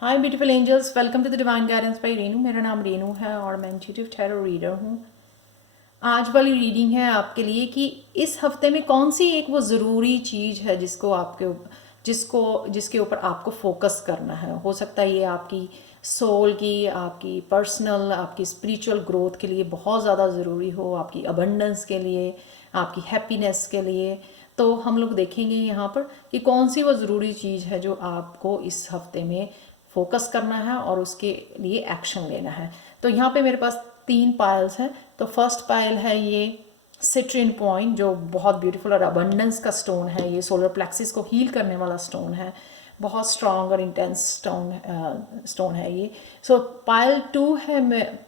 Hi beautiful angels, welcome to the divine guidance by Renu. मेरा नाम रेनू है और मैं इंट्यूटिव टैरो रीडर हूँ। आज वाली रीडिंग है आपके लिए कि इस हफ्ते में कौन सी एक वो ज़रूरी चीज़ है जिसके ऊपर आपको फोकस करना है। हो सकता है ये आपकी सोल की, आपकी पर्सनल, आपकी स्पिरिचुअल ग्रोथ के लिए बहुत ज़्यादा ज़रूरी हो, आपकी अबंडेंस के लिए, आपकी हैप्पीनेस के लिए। तो हम लोग देखेंगे यहाँ पर कि कौन सी वो ज़रूरी चीज़ है जो आपको इस हफ्ते में फोकस करना है और उसके लिए एक्शन लेना है। तो यहाँ पे मेरे पास 3 पाइल्स हैं। तो फर्स्ट पाइल है ये सिट्रिन पॉइंट, जो बहुत ब्यूटीफुल और अबंडेंस का स्टोन है। ये सोलर प्लेक्सिस को हील करने वाला स्टोन है, बहुत स्ट्रॉन्ग और इंटेंस स्टोन है ये। सो पाइल 2 है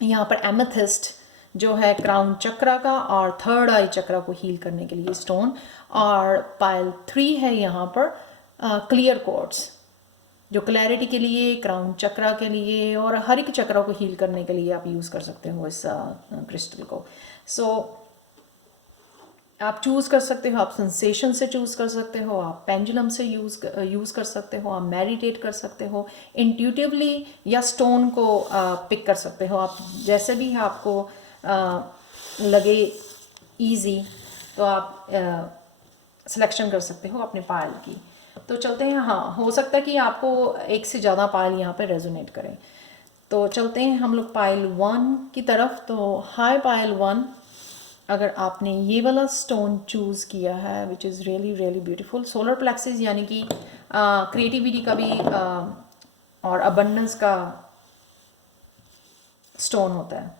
यहाँ पर एमेथिस्ट, जो है क्राउन चक्रा का और थर्ड आई चक्रा को हील करने के लिए स्टोन। और पाइल 3 है यहाँ पर क्लियर क्वार्ट्ज, जो क्लैरिटी के लिए, क्राउन चक्रा के लिए और हर एक चक्रा को हील करने के लिए आप यूज़ कर सकते हो इस क्रिस्टल को। सो आप चूज़ कर सकते हो, आप सेंसेशन से चूज़ कर सकते हो, आप पेंडुलम से यूज़ कर सकते हो, आप मेडिटेट कर सकते हो इंट्यूटिवली, या स्टोन को पिक कर सकते हो। आप जैसे भी आपको लगे इजी, तो आप सिलेक्शन कर सकते हो अपने पायल की। तो चलते हैं। हाँ, हो सकता है कि आपको एक से ज़्यादा पायल यहाँ पे रेजोनेट करें। तो चलते हैं हम लोग पायल 1 की तरफ। तो हाय पायल 1, अगर आपने ये वाला स्टोन चूज़ किया है which is really really beautiful, solar plexus यानी कि क्रिएटिविटी का भी और अबंडेंस का स्टोन होता है।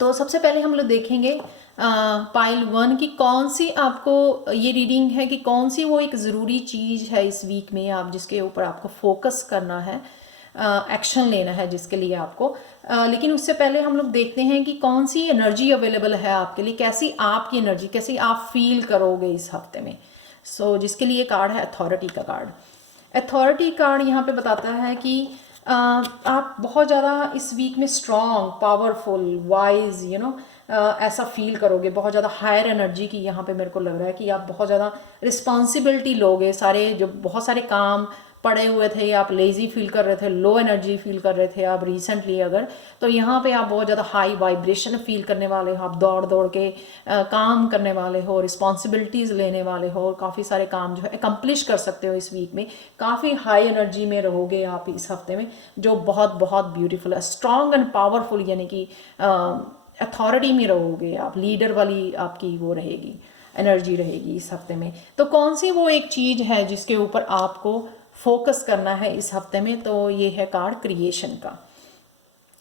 तो सबसे पहले हम लोग देखेंगे पाइल 1 की कौन सी आपको ये रीडिंग है कि कौन सी वो एक ज़रूरी चीज़ है इस वीक में आप जिसके ऊपर आपको फोकस करना है, एक्शन लेना है जिसके लिए आपको। लेकिन उससे पहले हम लोग देखते हैं कि कौन सी एनर्जी अवेलेबल है आपके लिए, कैसी आपकी एनर्जी, कैसी आप फील करोगे इस हफ्ते में। जिसके लिए कार्ड है अथॉरिटी का कार्ड। अथॉरिटी कार्ड यहाँ पे बताता है कि आप बहुत ज़्यादा इस वीक में स्ट्रॉन्ग, पावरफुल, वाइज, ऐसा फील करोगे। बहुत ज़्यादा हायर एनर्जी की यहाँ पे मेरे को लग रहा है कि आप बहुत ज़्यादा रिस्पॉन्सिबिलिटी लोगे। सारे जो बहुत सारे काम पड़े हुए थे, आप लेज़ी फील कर रहे थे, लो एनर्जी फील कर रहे थे आप रिसेंटली अगर, तो यहाँ पे आप बहुत ज़्यादा हाई वाइब्रेशन फील करने वाले हो। आप दौड़ दौड़ के काम करने वाले हो, रिस्पॉन्सिबिलिटीज़ लेने वाले हो, काफ़ी सारे काम जो है अकम्प्लिश कर सकते हो इस वीक में। काफ़ी हाई एनर्जी में रहोगे आप इस हफ्ते में, जो बहुत बहुत ब्यूटीफुल है। स्ट्रॉन्ग एंड पावरफुल यानी कि अथॉरिटी में रहोगे आप, लीडर वाली आपकी वो रहेगी, एनर्जी रहेगी इस हफ्ते में। तो कौन सी वो एक चीज़ है जिसके ऊपर आपको फोकस करना है इस हफ्ते में? तो ये है कार्ड क्रिएशन का,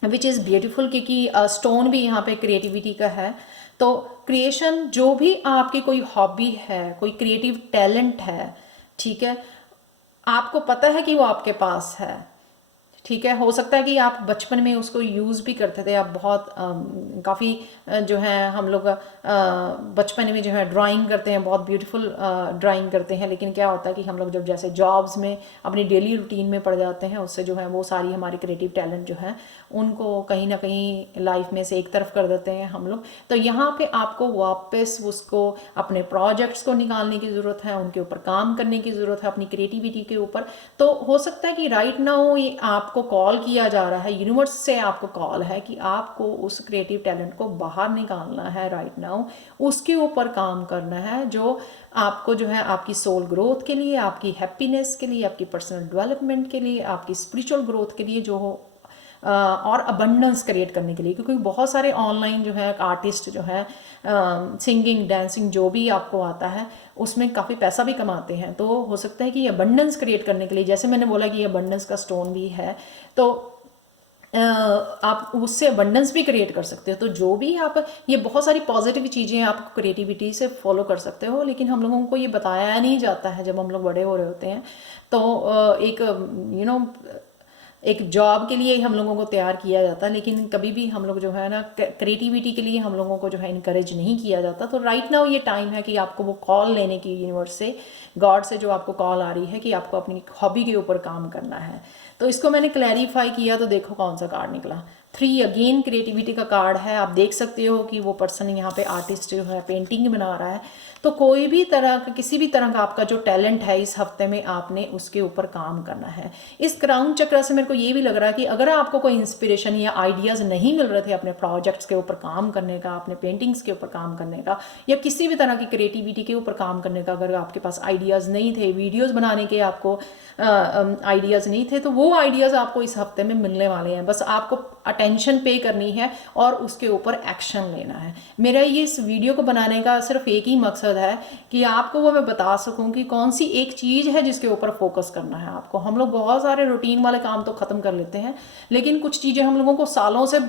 विच इज़ ब्यूटीफुल, क्योंकि स्टोन भी यहाँ पे क्रिएटिविटी का है। तो क्रिएशन, जो भी आपकी कोई हॉबी है, कोई क्रिएटिव टैलेंट है, ठीक है, आपको पता है कि वो आपके पास है, ठीक है। हो सकता है कि आप बचपन में उसको यूज़ भी करते थे। आप बहुत काफ़ी जो है हम लोग बचपन में जो है ड्राइंग करते हैं, बहुत ब्यूटीफुल ड्राइंग करते हैं। लेकिन क्या होता है कि हम लोग जब जैसे जॉब्स में अपनी डेली रूटीन में पड़ जाते हैं, उससे जो है वो सारी हमारी क्रिएटिव टैलेंट जो है उनको कहीं ना कहीं लाइफ में से एक तरफ कर देते हैं हम लोग। तो यहाँ पे आपको वापस उसको, अपने प्रोजेक्ट्स को निकालने की ज़रूरत है, उनके ऊपर काम करने की ज़रूरत है, अपनी क्रिएटिविटी के ऊपर। तो हो सकता है कि राइट नाउ ये आपको कॉल किया जा रहा है, यूनिवर्स से आपको कॉल है कि आपको उस क्रिएटिव टैलेंट को बाहर निकालना है राइट नाउ, उसके ऊपर काम करना है, जो आपको जो है आपकी सोल ग्रोथ के लिए, आपकी हैप्पीनेस के लिए, आपकी पर्सनल डेवलपमेंट के लिए, आपकी स्पिरिचुअल ग्रोथ के लिए जो हो, और अबंडेंस क्रिएट करने के लिए। क्योंकि बहुत सारे ऑनलाइन जो है आर्टिस्ट जो है सिंगिंग, डांसिंग, जो भी आपको आता है उसमें काफ़ी पैसा भी कमाते हैं। तो हो सकता है कि अबंडेंस क्रिएट करने के लिए, जैसे मैंने बोला कि अबंडेंस का स्टोन भी है, तो आप उससे अबंडेंस भी क्रिएट कर सकते हो। तो जो भी आप, ये बहुत सारी पॉजिटिव चीज़ें आप क्रिएटिविटी से फॉलो कर सकते हो, लेकिन हम लोगों को ये बताया नहीं जाता है जब हम लोग बड़े हो रहे होते हैं। तो एक एक जॉब के लिए हम लोगों को तैयार किया जाता है, लेकिन कभी भी हम लोग जो है ना क्रिएटिविटी के लिए हम लोगों को जो है इनकरेज नहीं किया जाता। तो राइट नाउ ये टाइम है कि आपको वो कॉल लेने की, यूनिवर्स से, गॉड से जो आपको कॉल आ रही है कि आपको अपनी हॉबी के ऊपर काम करना है। तो इसको मैंने क्लैरिफाई किया, तो देखो कौन सा कार्ड निकला। 3 अगेन क्रिएटिविटी का कार्ड है। आप देख सकते हो कि वो पर्सन यहाँ पे आर्टिस्ट जो है पेंटिंग बना रहा है। तो कोई भी तरह का, किसी भी तरह का आपका जो टैलेंट है इस हफ्ते में आपने उसके ऊपर काम करना है। इस क्राउन चक्र से मेरे को ये भी लग रहा है कि अगर आपको कोई इंस्पिरेशन या आइडियाज़ नहीं मिल रहे थे अपने प्रोजेक्ट्स के ऊपर काम करने का, अपने पेंटिंग्स के ऊपर काम करने का, या किसी भी तरह की क्रिएटिविटी के ऊपर काम करने का, अगर आपके पास आइडियाज़ नहीं थे, वीडियोज़ बनाने के आपको आइडियाज़ नहीं थे, तो वो आइडियाज़ आपको इस हफ्ते में मिलने वाले हैं। बस आपको अटेंशन पे करनी है और उसके ऊपर एक्शन लेना है। मेरा ये इस वीडियो को बनाने का सिर्फ एक ही मकसद है कि आपको वो मैं बता सकूं कि कौन सी एक चीज़ है जिसके ऊपर फोकस करना है आपको। हम लोग बहुत सारे रूटीन वाले काम तो ख़त्म कर लेते हैं, लेकिन कुछ चीज़ें हम लोगों को सालों से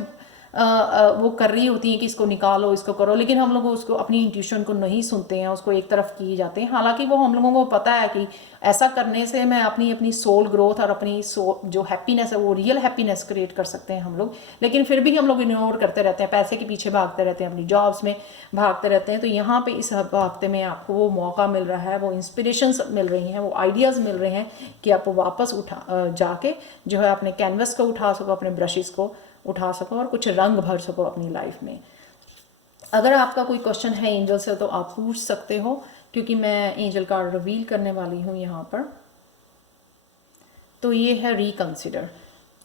वो कर रही होती हैं कि इसको निकालो, इसको करो, लेकिन हम लोग उसको अपनी इंट्यूशन को नहीं सुनते हैं, उसको एक तरफ किए जाते हैं। हालांकि वो हम लोगों को पता है कि ऐसा करने से मैं अपनी सोल ग्रोथ और अपनी जो हैप्पीनेस है वो रियल हैप्पीनेस क्रिएट कर सकते हैं हम लोग, लेकिन फिर भी हम लोग इग्नोर करते रहते हैं, पैसे के पीछे भागते रहते हैं, अपनी जॉब्स में भागते रहते हैं। तो यहाँ पे इस हफ्ते में आपको वो मौका मिल रहा है, वो इंस्पिरेशंस मिल रही हैं, वो आइडियाज़ मिल रहे हैं कि आप वापस जाके जो है अपने कैनवस को उठा सको, अपने ब्रशेज़ को उठा सको और कुछ रंग भर सको अपनी लाइफ में। अगर आपका कोई क्वेश्चन है एंजल से तो आप पूछ सकते हो, क्योंकि मैं एंजल कार्ड रिवील करने वाली हूँ यहाँ पर। तो ये है रिकंसिडर।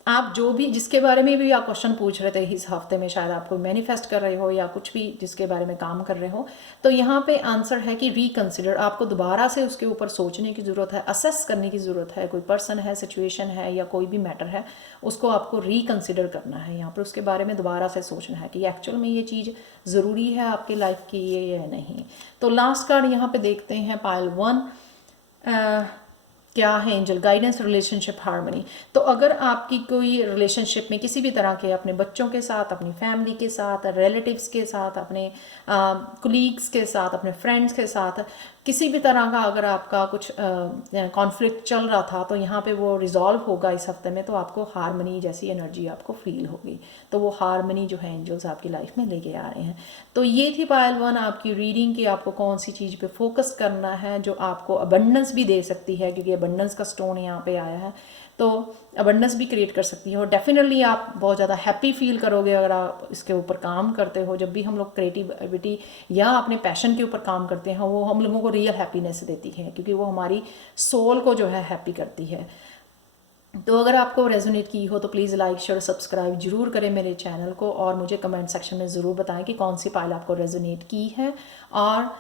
आप जो भी जिसके बारे में भी आप क्वेश्चन पूछ रहे थे इस हफ्ते में, शायद आप कोई मैनिफेस्ट कर रहे हो या कुछ भी जिसके बारे में काम कर रहे हो, तो यहाँ पे आंसर है कि रिकंसिडर। आपको दोबारा से उसके ऊपर सोचने की ज़रूरत है, असेस करने की ज़रूरत है। कोई पर्सन है, सिचुएशन है या कोई भी मैटर है, उसको आपको रिकंसिडर करना है। यहाँ पर उसके बारे में दोबारा से सोचना है कि एक्चुअल में ये चीज़ ज़रूरी है आपकी लाइफ की या नहीं। तो लास्ट कार्ड यहाँ पर देखते हैं, पाइल 1। क्या है एंजल गाइडेंस, रिलेशनशिप हार्मनी। तो अगर आपकी कोई रिलेशनशिप में किसी भी तरह के, अपने बच्चों के साथ, अपनी फैमिली के साथ, रिलेटिव्स के साथ, अपने कुलीग्स के साथ, अपने फ्रेंड्स के साथ किसी भी तरह का अगर आपका कुछ कॉन्फ्लिक्ट चल रहा था, तो यहाँ पे वो रिजॉल्व होगा इस हफ्ते में। तो आपको हार्मनी जैसी एनर्जी आपको फील होगी। तो वो हार्मनी जो है एंजल्स आपकी लाइफ में लेके आ रहे हैं। तो ये थी पाइल 1 आपकी रीडिंग कि आपको कौन सी चीज़ पे फोकस करना है जो आपको अबंडेंस भी दे सकती है, क्योंकि अबंडेंस का स्टोन यहाँ पे आया है। तो अबंडेंस भी क्रिएट कर सकती है और डेफिनेटली आप बहुत ज़्यादा हैप्पी फील करोगे अगर आप इसके ऊपर काम करते हो। जब भी हम लोग क्रिएटिविटी या अपने पैशन के ऊपर काम करते हैं, वो हम लोगों को रियल हैप्पीनेस देती है, क्योंकि वो हमारी सोल को जो है हैप्पी करती है। तो अगर आपको रेजोनेट की हो तो प्लीज़ लाइक शेयर सब्सक्राइब जरूर करें मेरे चैनल को, और मुझे कमेंट सेक्शन में ज़रूर बताएं कि कौन सी पाइल आपको रेजोनेट की है। और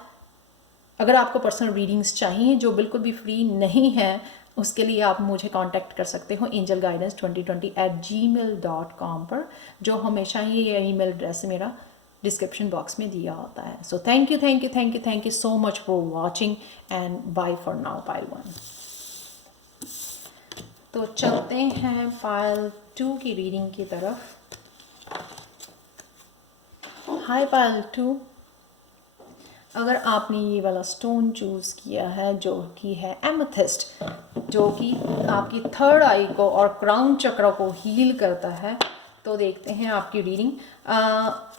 अगर आपको पर्सनल रीडिंग्स चाहिए जो बिल्कुल भी फ्री नहीं है, उसके लिए आप मुझे कांटेक्ट कर सकते हो angelguidance2020@gmail.com पर, जो हमेशा ही ये ईमेल एड्रेस मेरा डिस्क्रिप्शन बॉक्स में दिया होता है। So thank you so much for watching and bye for now पाइल 1। तो चलते हैं पाइल 2 की रीडिंग की तरफ। हाय पाइल 2, अगर आपने ये वाला स्टोन चूज़ किया है जो कि है एमेथिस्ट, जो कि आपकी थर्ड आई को और क्राउन चक्र को हील करता है, तो देखते हैं आपकी रीडिंग।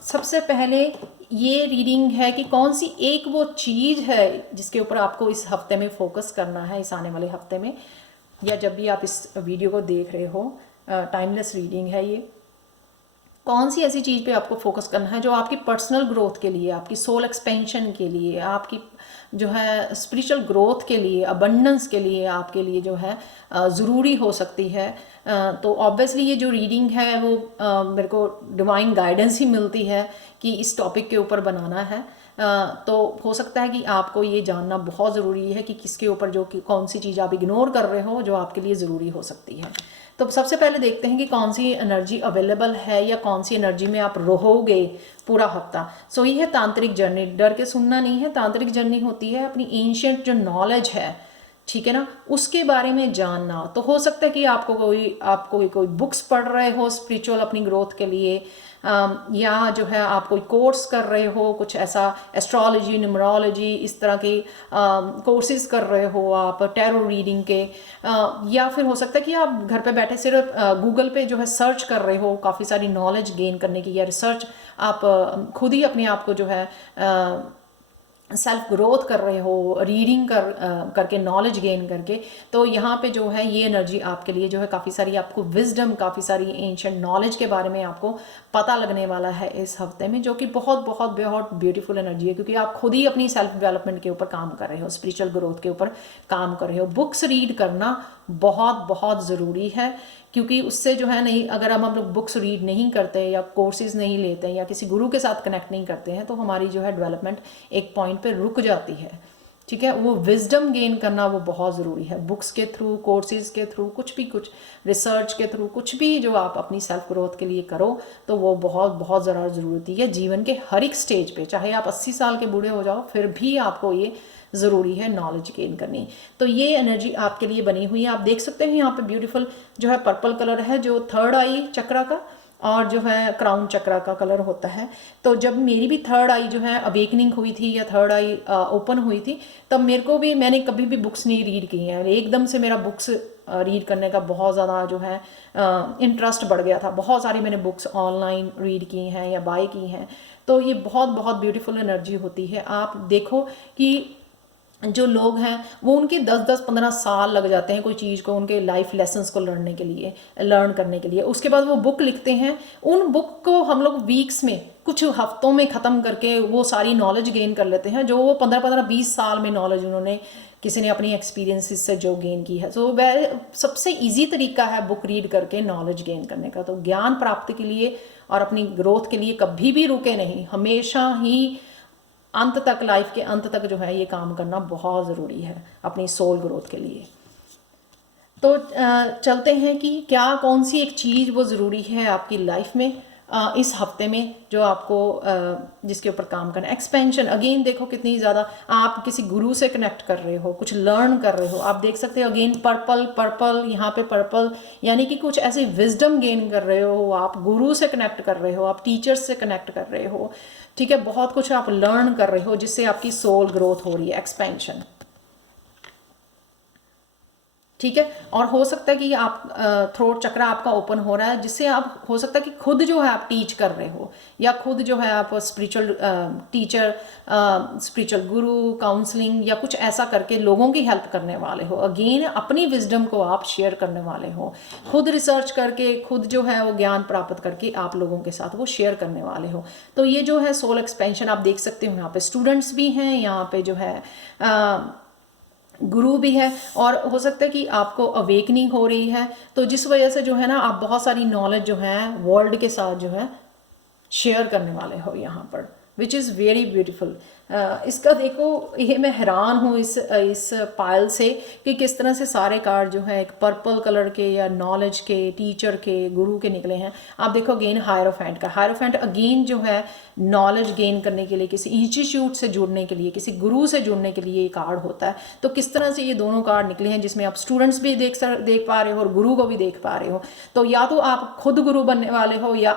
सबसे पहले ये रीडिंग है कि कौन सी एक वो चीज़ है जिसके ऊपर आपको इस हफ्ते में फोकस करना है, इस आने वाले हफ्ते में, या जब भी आप इस वीडियो को देख रहे हो। टाइमलेस रीडिंग है ये। कौन सी ऐसी चीज़ पे आपको फोकस करना है जो आपकी पर्सनल ग्रोथ के लिए, आपकी सोल एक्सपेंशन के लिए, आपकी जो है स्पिरिचुअल ग्रोथ के लिए, अबंडेंस के लिए आपके लिए जो है ज़रूरी हो सकती है। तो ऑब्वियसली ये जो रीडिंग है वो मेरे को डिवाइन गाइडेंस ही मिलती है कि इस टॉपिक के ऊपर बनाना है। तो हो सकता है कि आपको ये जानना बहुत ज़रूरी है कि किसके ऊपर, जो कि कौन सी चीज़ आप इग्नोर कर रहे हो जो आपके लिए ज़रूरी हो सकती है। तो सबसे पहले देखते हैं कि कौन सी एनर्जी अवेलेबल है या कौन सी एनर्जी में आप रहोगे पूरा हफ्ता। सो ये है तांत्रिक जर्नी। डर के सुनना नहीं है, तांत्रिक जर्नी होती है अपनी एंशिएंट जो नॉलेज है, ठीक है ना, उसके बारे में जानना। तो हो सकता है कि आप कोई बुक्स पढ़ रहे हो स्पिरिचुअल अपनी ग्रोथ के लिए, या जो है आप कोई कोर्स कर रहे हो, कुछ ऐसा एस्ट्रोलॉजी, न्यूमरोलॉजी, इस तरह के कोर्सेज कर रहे हो आप, टैरो रीडिंग के, या फिर हो सकता है कि आप घर पे बैठे सिर्फ गूगल पे जो है सर्च कर रहे हो काफ़ी सारी नॉलेज गेन करने की, या रिसर्च आप खुद ही अपने आप को जो है सेल्फ ग्रोथ कर रहे हो, रीडिंग करके, नॉलेज गेन करके, तो यहाँ पे जो है ये एनर्जी आपके लिए जो है काफ़ी सारी आपको विजडम, काफ़ी सारी एंशिएंट नॉलेज के बारे में आपको पता लगने वाला है इस हफ्ते में, जो कि बहुत बहुत बहुत ब्यूटीफुल एनर्जी है, क्योंकि आप खुद ही अपनी सेल्फ डेवलपमेंट के ऊपर काम कर रहे हो, स्पिरिचुअल ग्रोथ के ऊपर काम कर रहे हो। बुक्स रीड करना बहुत बहुत ज़रूरी है, क्योंकि उससे जो है नहीं, अगर हम लोग बुक्स रीड नहीं करते या कोर्सेज नहीं लेते हैं या किसी गुरु के साथ कनेक्ट नहीं करते हैं, तो हमारी जो है डेवलपमेंट एक पॉइंट पे रुक जाती है। ठीक है, वो विजडम गेन करना वो बहुत ज़रूरी है। बुक्स के थ्रू, कोर्सेज के थ्रू, कुछ भी, कुछ रिसर्च के थ्रू, कुछ भी जो आप अपनी सेल्फ ग्रोथ के लिए करो, तो वो बहुत बहुत ज़रा ज़रूरती है जीवन के हर एक स्टेज पे। चाहे आप 80 साल के बूढ़े हो जाओ, फिर भी आपको ये ज़रूरी है नॉलेज गेन करनी। तो ये एनर्जी आपके लिए बनी हुई है। आप देख सकते हैं यहाँ पे ब्यूटीफुल जो है पर्पल कलर है, जो थर्ड आई चक्रा का, और जो है क्राउन चक्रा का कलर होता है। तो जब मेरी भी थर्ड आई जो है अवेकनिंग हुई थी, या थर्ड आई ओपन हुई थी, तब मेरे को भी, मैंने कभी भी बुक्स नहीं रीड की हैं, एकदम से मेरा बुक्स रीड करने का बहुत ज़्यादा जो है इंटरेस्ट बढ़ गया था। बहुत सारी मैंने बुक्स ऑनलाइन रीड की हैं या बाय की हैं। तो ये बहुत बहुत ब्यूटीफुल एनर्जी होती है। आप देखो कि जो लोग हैं वो उनके 10-10-15 साल लग जाते हैं कोई चीज़ को, उनके लाइफ लेसन्स को लर्न करने के लिए। उसके बाद वो बुक लिखते हैं, उन बुक को हम लोग वीक्स में, कुछ हफ्तों में ख़त्म करके वो सारी नॉलेज गेन कर लेते हैं, जो वो 15-15-20 साल में नॉलेज उन्होंने, किसी ने अपनी एक्सपीरियंसेस से जो गेन की है। तो वह सबसे ईजी तरीका है बुक रीड करके नॉलेज गेन करने का। तो ज्ञान प्राप्ति के लिए और अपनी ग्रोथ के लिए कभी भी रुके नहीं, हमेशा ही अंत तक, लाइफ के अंत तक जो है ये काम करना बहुत ज़रूरी है अपनी सोल ग्रोथ के लिए। तो चलते हैं कि क्या, कौन सी एक चीज़ वो ज़रूरी है आपकी लाइफ में इस हफ्ते में, जो आपको जिसके ऊपर काम करना। एक्सपेंशन, अगेन देखो कितनी ज़्यादा आप किसी गुरु से कनेक्ट कर रहे हो, कुछ लर्न कर रहे हो। आप देख सकते हो अगेन पर्पल पर्पल, यहाँ पे पर्पल, यानी कि कुछ ऐसी विजडम गेन कर रहे हो, आप गुरु से कनेक्ट कर रहे हो, आप टीचर्स से कनेक्ट कर रहे हो। ठीक है, बहुत कुछ आप लर्न कर रहे हो जिससे आपकी सोल ग्रोथ हो रही है, एक्सपेंशन। ठीक है, और हो सकता है कि आप थ्रोट चक्र आपका ओपन हो रहा है, जिससे आप, हो सकता है कि खुद जो है आप टीच कर रहे हो, या खुद जो है आप स्पिरिचुअल टीचर, स्पिरिचुअल गुरु, काउंसलिंग या कुछ ऐसा करके लोगों की हेल्प करने वाले हो। अगेन अपनी विजडम को आप शेयर करने वाले हो, खुद रिसर्च करके, खुद जो है वो ज्ञान प्राप्त करके आप लोगों के साथ वो शेयर करने वाले हो। तो ये जो है सोल एक्सपेंशन आप देख सकते हो, यहाँ पे स्टूडेंट्स भी हैं, यहाँ पे जो है गुरु भी है, और हो सकता है कि आपको अवेकनिंग हो रही है, तो जिस वजह से जो है ना आप बहुत सारी नॉलेज जो है वर्ल्ड के साथ जो है शेयर करने वाले हो यहाँ पर, विच इज़ वेरी ब्यूटीफुल। इसका देखो, ये मैं हैरान हूँ इस पायल से कि किस तरह से सारे कार्ड जो है एक पर्पल कलर के या नॉलेज के, टीचर के, गुरु के निकले हैं। आप देखो अगेन हायरोफेंट का, हायरोफेंट अगेन जो है नॉलेज गेन करने के लिए, किसी इंस्टीट्यूट से जुड़ने के लिए, किसी गुरु से जुड़ने के लिए ये कार्ड होता है। तो किस तरह से ये दोनों कार्ड निकले हैं, जिसमें आप स्टूडेंट्स भी देख पा रहे हो और गुरु को भी देख पा रहे हो। तो या तो आप खुद गुरु बनने वाले हो, या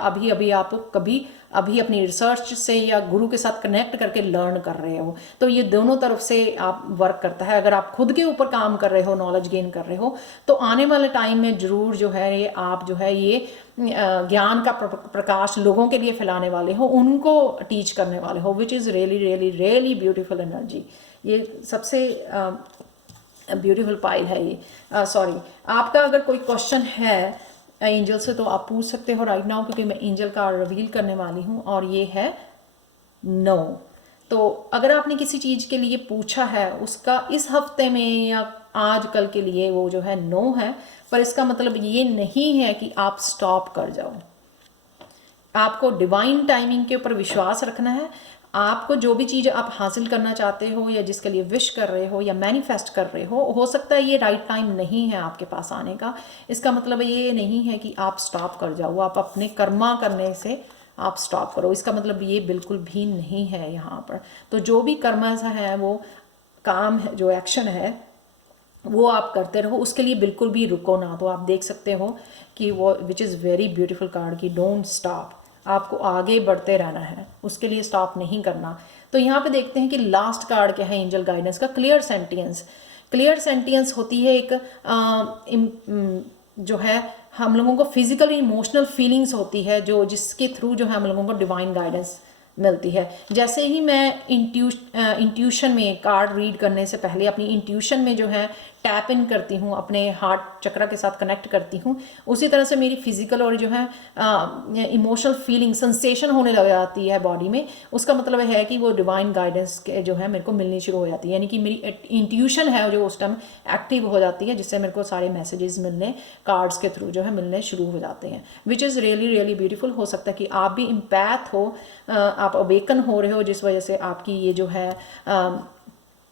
अभी अपनी रिसर्च से या गुरु के साथ कनेक्ट करके लर्न कर रहे हो। तो ये दोनों तरफ से आप वर्क करता है। अगर आप खुद के ऊपर काम कर रहे हो, नॉलेज गेन कर रहे हो, तो आने वाले टाइम में जरूर जो है ये आप जो है ये ज्ञान का प्रकाश लोगों के लिए फैलाने वाले हो, उनको टीच करने वाले हो, which is really really really beautiful energy. ये सबसे ब्यूटीफुल पाइल है ये। सॉरी, आपका अगर कोई क्वेश्चन है एंजल से तो आप पूछ सकते हो राइट नाउ, क्योंकि मैं एंजल का रिवील करने वाली हूँ, और ये है नो। तो अगर आपने किसी चीज़ के लिए पूछा है, उसका इस हफ्ते में या आज कल के लिए वो जो है नो है, पर इसका मतलब ये नहीं है कि आप स्टॉप कर जाओ। आपको डिवाइन टाइमिंग के ऊपर विश्वास रखना है। आपको जो भी चीज़ आप हासिल करना चाहते हो, या जिसके लिए विश कर रहे हो या मैनिफेस्ट कर रहे हो सकता है ये राइट टाइम नहीं है आपके पास आने का। इसका मतलब ये नहीं है कि आप स्टॉप कर जाओ, आप अपने कर्मा करने से आप स्टॉप करो, इसका मतलब ये बिल्कुल भी नहीं है यहाँ पर। तो जो भी कर्मा है, वो काम है, जो एक्शन है वो आप करते रहो, उसके लिए बिल्कुल भी रुको ना। तो आप देख सकते हो कि वो which is very beautiful card की डोंट स्टॉप, आपको आगे बढ़ते रहना है, उसके लिए स्टॉप नहीं करना। तो यहाँ पे देखते हैं कि लास्ट कार्ड क्या है एंजल गाइडेंस का, क्लियर सेंटियंस। क्लियर सेंटियंस होती है एक जो है हम लोगों को फिजिकल इमोशनल फीलिंग्स होती है, जो जिसके थ्रू जो है हम लोगों को डिवाइन गाइडेंस मिलती है। जैसे ही मैं इंट्यूशन में कार्ड रीड करने से पहले अपनी इंट्यूशन में जो है टैप इन करती हूँ, अपने हार्ट चक्रा के साथ कनेक्ट करती हूँ, उसी तरह से मेरी फिजिकल और जो है इमोशनल फीलिंग सेंसेशन होने लग जाती है बॉडी में। उसका मतलब है कि वो डिवाइन गाइडेंस के जो है मेरे को मिलनी शुरू हो जाती है, यानी कि मेरी इंट्यूशन है जो उस टाइम एक्टिव हो जाती है, जिससे मेरे को सारे मैसेजेस मिलने कार्ड्स के थ्रू जो है मिलने शुरू हो जाते हैं, which is really really beautiful. हो सकता है कि आप भी इम्पैथ हो, आप अवेकन हो रहे हो, जिस वजह से आपकी ये जो है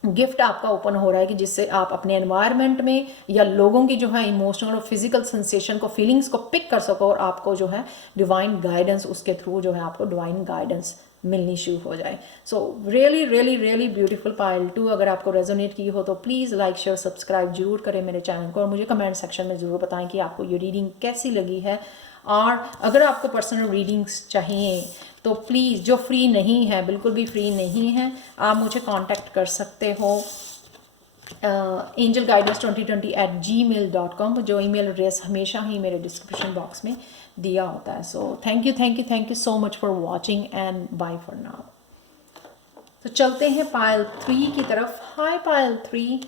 गिफ्ट आपका ओपन हो रहा है कि जिससे आप अपने एनवायरनमेंट में या लोगों की जो है इमोशनल और फिजिकल सेंसेशन को, फीलिंग्स को पिक कर सको और आपको जो है डिवाइन गाइडेंस उसके थ्रू जो है आपको डिवाइन गाइडेंस मिलनी शुरू हो जाए। So really really really beautiful Payal 2। अगर आपको रेजोनेट की हो तो प्लीज़ लाइक शेयर सब्सक्राइब जरूर करें मेरे चैनल को, और मुझे कमेंट सेक्शन में ज़रूर बताएं कि आपको ये रीडिंग कैसी लगी है। और अगर आपको पर्सनल रीडिंग्स चाहिए तो प्लीज़, जो फ्री नहीं है, बिल्कुल भी फ्री नहीं है, आप मुझे कांटेक्ट कर सकते हो angelguidance2020@gmail.com, जो ईमेल एड्रेस हमेशा ही मेरे डिस्क्रिप्शन बॉक्स में दिया होता है। So thank you so much for watching and bye for now. तो चलते हैं पायल 3 की तरफ। हाय पायल 3।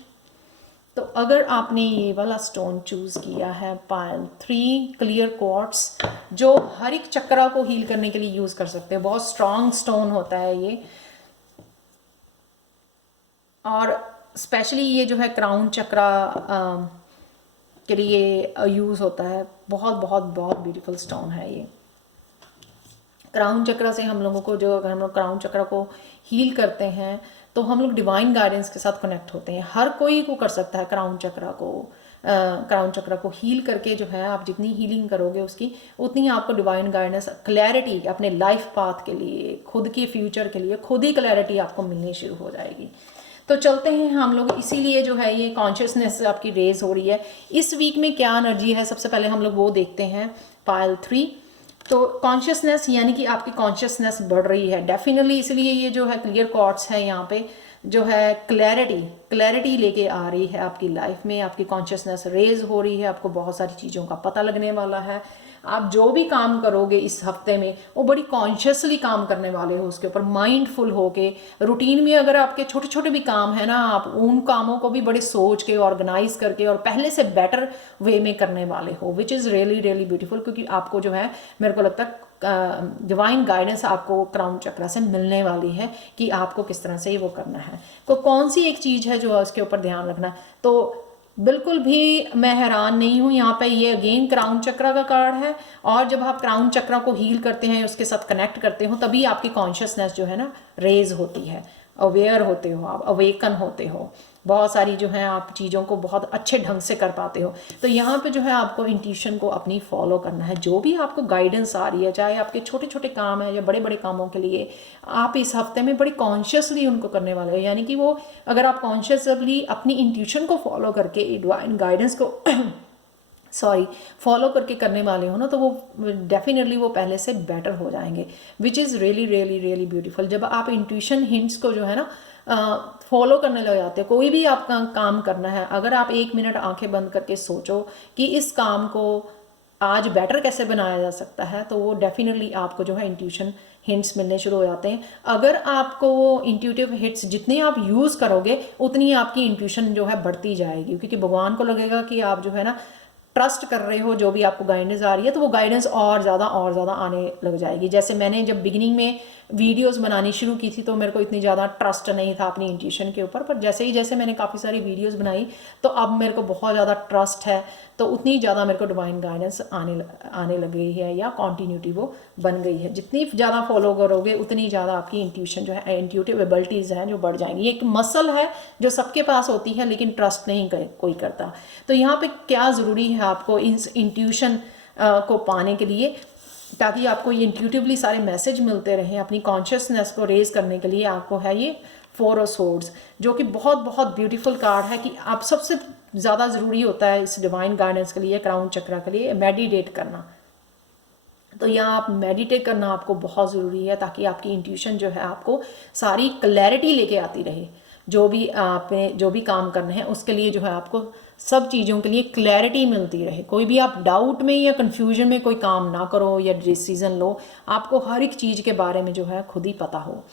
तो अगर आपने ये वाला स्टोन चूज़ किया है पायल 3 क्लियर क्वार्ट्स, जो हर एक चक्रा को हील करने के लिए यूज़ कर सकते हैं, बहुत स्ट्रॉन्ग स्टोन होता है ये, और स्पेशली ये जो है क्राउन चक्रा के लिए यूज़ होता है। बहुत बहुत बहुत ब्यूटीफुल स्टोन है ये। क्राउन चक्रा से हम लोगों को, जो अगर हम लोग क्राउन चक्रा को हील करते हैं तो हम लोग डिवाइन गाइडेंस के साथ कनेक्ट होते हैं। हर कोई को कर सकता है क्राउन चक्रा को हील करके जो है, आप जितनी हीलिंग करोगे उसकी उतनी आपको डिवाइन गाइडेंस, क्लैरिटी अपने लाइफ पाथ के लिए, खुद के फ्यूचर के लिए खुद ही क्लैरिटी आपको मिलनी शुरू हो जाएगी। तो चलते हैं हम लोग, इसीलिए जो है ये कॉन्शियसनेस आपकी रेज हो रही है। इस वीक में क्या एनर्जी है, सबसे पहले हम लोग वो देखते हैं पायल 3। तो कॉन्शियसनेस यानी कि आपकी कॉन्शियसनेस बढ़ रही है डेफिनेटली, इसलिए ये जो है क्लियर कॉर्ड्स है यहाँ पे, जो है क्लैरिटी लेके आ रही है आपकी लाइफ में। आपकी कॉन्शियसनेस रेज हो रही है, आपको बहुत सारी चीज़ों का पता लगने वाला है। आप जो भी काम करोगे इस हफ्ते में वो बड़ी कॉन्शियसली काम करने वाले हो, उसके ऊपर माइंडफुल होके। रूटीन में अगर आपके छोटे छोटे भी काम है ना, आप उन कामों को भी बड़े सोच के, ऑर्गेनाइज करके और पहले से बेटर वे में करने वाले हो, which is really really beautiful. क्योंकि आपको जो है, मेरे को लगता है डिवाइन गाइडेंस आपको क्राउन चक्रा से मिलने वाली है कि आपको किस तरह से वो करना है। तो कौन सी एक चीज़ है जो उसके ऊपर ध्यान रखना है, तो बिल्कुल भी मैं हैरान नहीं हूँ। यहाँ पे ये अगेन क्राउन चक्रा का कार्ड है, और जब आप क्राउन चक्रा को हील करते हैं, उसके साथ कनेक्ट करते हो, तभी आपकी कॉन्शियसनेस जो है ना रेज होती है, अवेयर होते हो, आप अवेकन होते हो, बहुत सारी जो है आप चीज़ों को बहुत अच्छे ढंग से कर पाते हो। तो यहाँ पे जो है आपको इंट्यूशन को अपनी फॉलो करना है। जो भी आपको गाइडेंस आ रही है, चाहे आपके छोटे छोटे काम है या बड़े बड़े कामों के लिए, आप इस हफ्ते में बड़ी कॉन्शियसली उनको करने वाले हो। यानी कि वो, अगर आप कॉन्शियसली अपनी इंट्यूशन को फॉलो करके डिवाइन गाइडेंस को फॉलो करके करने वाले हो ना, तो वो डेफिनेटली वो पहले से बेटर हो जाएंगे, which is really really really beautiful. जब आप इंट्यूशन हिंट्स को जो है ना फॉलो करने लग जाते हैं, कोई भी आपका काम करना है, अगर आप 1 मिनट आंखें बंद करके सोचो कि इस काम को आज बेटर कैसे बनाया जा सकता है, तो वो डेफिनेटली आपको जो है इंट्यूशन हिंट्स मिलने शुरू हो जाते हैं। अगर आपको वो इंट्यूटिव हिट्स जितने आप यूज़ करोगे उतनी आपकी इंट्यूशन जो है बढ़ती जाएगी, क्योंकि भगवान को लगेगा कि आप जो है ना ट्रस्ट कर रहे हो, जो भी आपको गाइडेंस आ रही है, तो वो गाइडेंस और ज़्यादा आने लग जाएगी। जैसे मैंने जब बिगिनिंग में वीडियोस बनानी शुरू की थी तो मेरे को इतनी ज़्यादा ट्रस्ट नहीं था अपनी इंट्यूशन के ऊपर, पर जैसे मैंने काफ़ी सारी वीडियोस बनाई तो अब मेरे को बहुत ज़्यादा ट्रस्ट है, तो उतनी ज़्यादा मेरे को डिवाइन गाइडेंस आने लग गई है, या कॉन्टीन्यूटी वो बन गई है। जितनी ज़्यादा फॉलो करोगे उतनी ज़्यादा आपकी इंट्यूशन जो है, इंट्यूटिव एबिलिटीज़ हैं जो बढ़ जाएंगी। एक मसल है जो सबके पास होती है, लेकिन ट्रस्ट नहीं कोई करता। तो यहाँ पे क्या ज़रूरी है आपको इस इंट्यूशन को पाने के लिए, ताकि आपको ये इंट्यूटिवली सारे मैसेज मिलते रहें, अपनी कॉन्शियसनेस को रेज करने के लिए आपको है ये 4 ऑफ सोर्ड्स, जो कि बहुत बहुत ब्यूटीफुल कार्ड है। कि आप सबसे ज़्यादा ज़रूरी होता है इस डिवाइन गाइडेंस के लिए, क्राउन चक्रा के लिए, मेडिटेट करना। तो यहाँ आप मेडिटेट करना आपको बहुत ज़रूरी है, ताकि आपकी इंट्यूशन जो है आपको सारी क्लैरिटी लेके आती रहे। जो भी आपने जो भी काम करना है उसके लिए जो है आपको सब चीज़ों के लिए क्लैरिटी मिलती रहे। कोई भी आप डाउट में या कन्फ्यूजन में कोई काम ना करो या डिसीज़न लो, आपको हर एक चीज़ के बारे में जो है खुद ही पता हो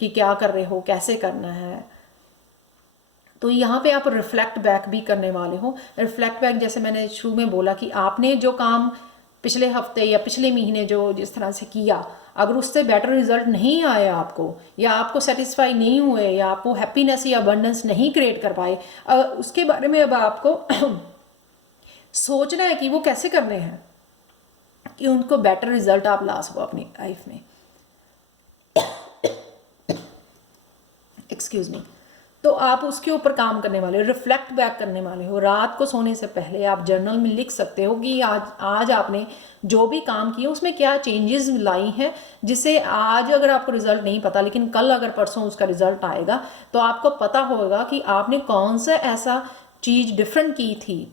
कि क्या कर रहे हो, कैसे करना है। तो यहाँ पे आप रिफ्लेक्ट बैक भी करने वाले हो। रिफ्लेक्ट बैक जैसे मैंने शुरू में बोला कि आपने जो काम पिछले हफ्ते या पिछले महीने जो जिस तरह से किया, अगर उससे बेटर रिजल्ट नहीं आया आपको, या आपको सेटिस्फाई नहीं हुए, या आपको हैप्पीनेस या अबंडेंस नहीं क्रिएट कर पाए, उसके बारे में अब आपको सोचना है कि वो कैसे करने हैं कि उनको बेटर रिजल्ट आप ला सको अपनी लाइफ में। Excuse me. तो आप उसके ऊपर काम करने वाले हो, रिफ्लेक्ट बैक करने वाले हो। रात को सोने से पहले आप जर्नल में लिख सकते हो कि आज आपने जो भी काम किया उसमें क्या चेंजेस लाई हैं, जिससे आज अगर आपको रिजल्ट नहीं पता लेकिन कल अगर परसों उसका रिजल्ट आएगा तो आपको पता होगा कि आपने कौन सा ऐसा चीज़ डिफरेंट की थी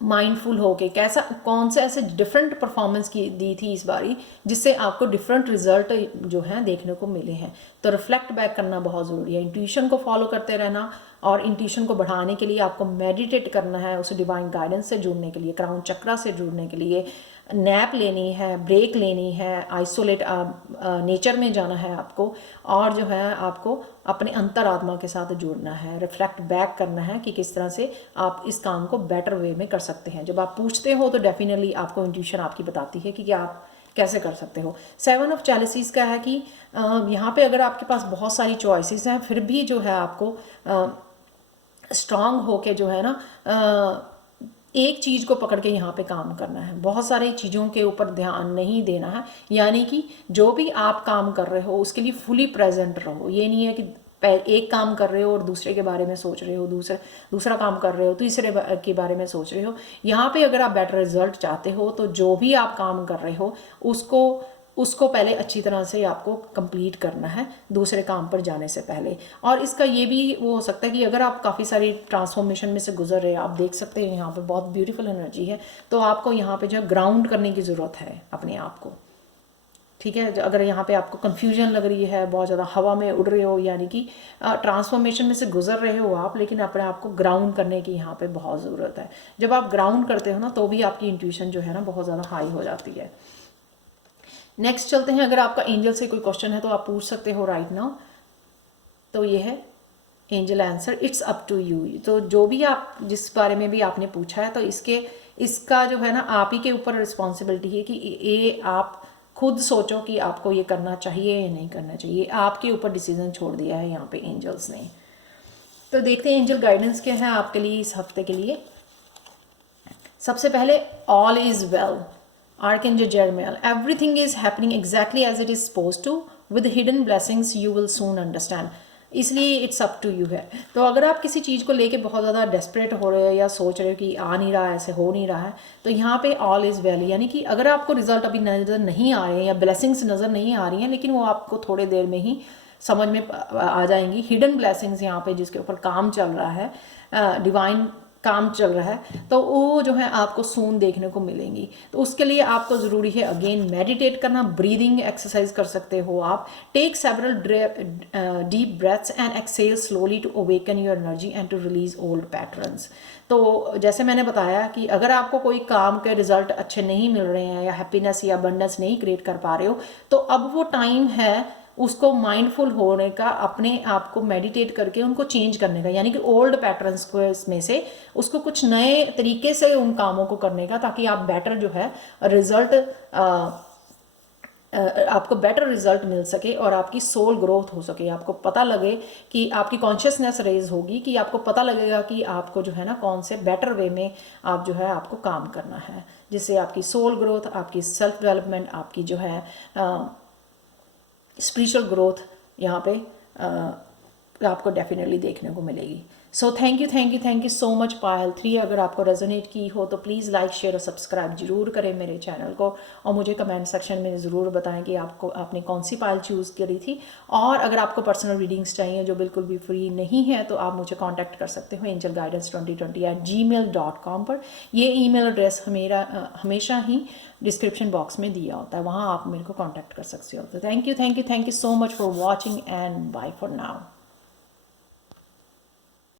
माइंडफुल होके, कैसा कौन से ऐसे डिफरेंट परफॉर्मेंस की दी थी इस बारी जिससे आपको डिफरेंट रिजल्ट जो है देखने को मिले हैं। तो रिफ्लेक्ट बैक करना बहुत ज़रूरी है। इंट्यूशन को फॉलो करते रहना, और इंट्यूशन को बढ़ाने के लिए आपको मेडिटेट करना है, उस डिवाइन गाइडेंस से जुड़ने के लिए, क्राउन चक्रा से जुड़ने के लिए नैप लेनी है, ब्रेक लेनी है, आइसोलेट नेचर में जाना है आपको, और जो है आपको अपने अंतरात्मा के साथ जुड़ना है, रिफ्लेक्ट बैक करना है कि किस तरह से आप इस काम को बेटर वे में कर सकते हैं। जब आप पूछते हो तो डेफिनेटली आपको इंट्यूशन आपकी बताती है कि आप कैसे कर सकते हो। 7 ऑफ चैलिसीज का है कि यहाँ पे अगर आपके पास बहुत सारी चॉइसेस हैं फिर भी जो है आपको स्ट्रांग होके जो है ना एक चीज़ को पकड़ के यहाँ पे काम करना है, बहुत सारी चीज़ों के ऊपर ध्यान नहीं देना है। यानी कि जो भी आप काम कर रहे हो उसके लिए फुली प्रेजेंट रहो। ये नहीं है कि एक काम कर रहे हो और दूसरे के बारे में सोच रहे हो, दूसरा काम कर रहे हो तीसरे के बारे में सोच रहे हो। यहाँ पे अगर आप बेटर रिजल्ट चाहते हो तो जो भी आप काम कर रहे हो उसको पहले अच्छी तरह से आपको कंप्लीट करना है दूसरे काम पर जाने से पहले। और इसका ये भी वो हो सकता है कि अगर आप काफ़ी सारी ट्रांसफॉर्मेशन में से गुजर रहे हैं, आप देख सकते हैं यहाँ पे बहुत ब्यूटीफुल एनर्जी है, तो आपको यहाँ पे जो है ग्राउंड करने की ज़रूरत है अपने आप को। ठीक है, अगर यहाँ पे आपको कन्फ्यूजन लग रही है, बहुत ज़्यादा हवा में उड़ रहे हो, यानी कि ट्रांसफॉर्मेशन में से गुजर रहे हो आप, लेकिन अपने आप को ग्राउंड करने की यहाँ पे बहुत ज़रूरत है। जब आप ग्राउंड करते हो ना तो भी आपकी इंट्यूशन जो है ना बहुत ज़्यादा हाई हो जाती है। नेक्स्ट चलते हैं। अगर आपका एंजल से कोई क्वेश्चन है तो आप पूछ सकते हो राइट नाउ। तो ये है angel answer, it's up to you. तो जो भी आप जिस बारे में भी आपने पूछा है तो इसका जो है ना आप ही के ऊपर रिस्पॉन्सिबिलिटी है कि ये आप खुद सोचो कि आपको ये करना चाहिए या नहीं करना चाहिए। आपके ऊपर डिसीजन छोड़ दिया है यहाँ पे एंजल्स ने। तो देखते हैं एंजल गाइडेंस क्या है आपके लिए इस हफ्ते के लिए। सबसे पहले all is well, Archangel Jeremiah, everything is happening exactly as it is supposed to, with hidden blessings you will soon understand. इसलिए इट्स अप टू यू है। तो अगर आप किसी चीज़ को लेके बहुत ज़्यादा डेस्परेट हो रहे हो या सोच रहे हो कि आ नहीं रहा है, ऐसे हो नहीं रहा है, तो यहाँ पे ऑल इज़ वेल, यानी कि अगर आपको रिजल्ट अभी नज़र नहीं आ रहे हैं या ब्लेसिंग्स नज़र नहीं आ रही हैं, लेकिन वो आपको थोड़े देर में ही समझ में आ जाएंगी। हिडन ब्लेसिंग्स यहाँ पे जिसके ऊपर काम चल रहा है, डिवाइन काम चल रहा है, तो वो जो है आपको सून देखने को मिलेंगी। तो उसके लिए आपको ज़रूरी है अगेन मेडिटेट करना, ब्रीदिंग एक्सरसाइज कर सकते हो आप। Take several deep breaths and exhale slowly to awaken your energy and to release old patterns. तो जैसे मैंने बताया कि अगर आपको कोई काम के रिजल्ट अच्छे नहीं मिल रहे हैं या हैप्पीनेस या अबंडेंस नहीं क्रिएट कर पा रहे हो, तो अब वो टाइम है उसको माइंडफुल होने का, अपने आप को मेडिटेट करके उनको चेंज करने का, यानी कि ओल्ड पैटर्न्स को इसमें से उसको कुछ नए तरीके से उन कामों को करने का, ताकि आप बेटर जो है रिजल्ट आपको बेटर रिजल्ट मिल सके और आपकी सोल ग्रोथ हो सके। आपको पता लगे कि आपकी कॉन्शियसनेस रेज होगी, कि आपको पता लगेगा कि आपको जो है ना कौन से बेटर वे में आप जो है आपको काम करना है, जिससे आपकी सोल ग्रोथ, आपकी सेल्फ डेवलपमेंट, आपकी जो है स्पिरिचुअल ग्रोथ यहाँ पे आपको डेफिनेटली देखने को मिलेगी। So thank you so much Payal 3। अगर आपको रेजोनेट की हो तो प्लीज़ लाइक शेयर और सब्सक्राइब जरूर करें मेरे चैनल को, और मुझे कमेंट सेक्शन में ज़रूर बताएं कि आपने कौन सी पायल चूज़ करी थी। और अगर आपको पर्सनल रीडिंग्स चाहिए जो बिल्कुल भी फ्री नहीं है तो आप मुझे कॉन्टैक्ट कर सकते हो angelguidance2020@gmail.com पर। ये ईमेल एड्रेस हमेशा ही डिस्क्रिप्शन बॉक्स में दिया होता है, वहाँ आप मेरे को कॉन्टैक्ट कर सकते हो। तो thank you so much for watching and bye for now.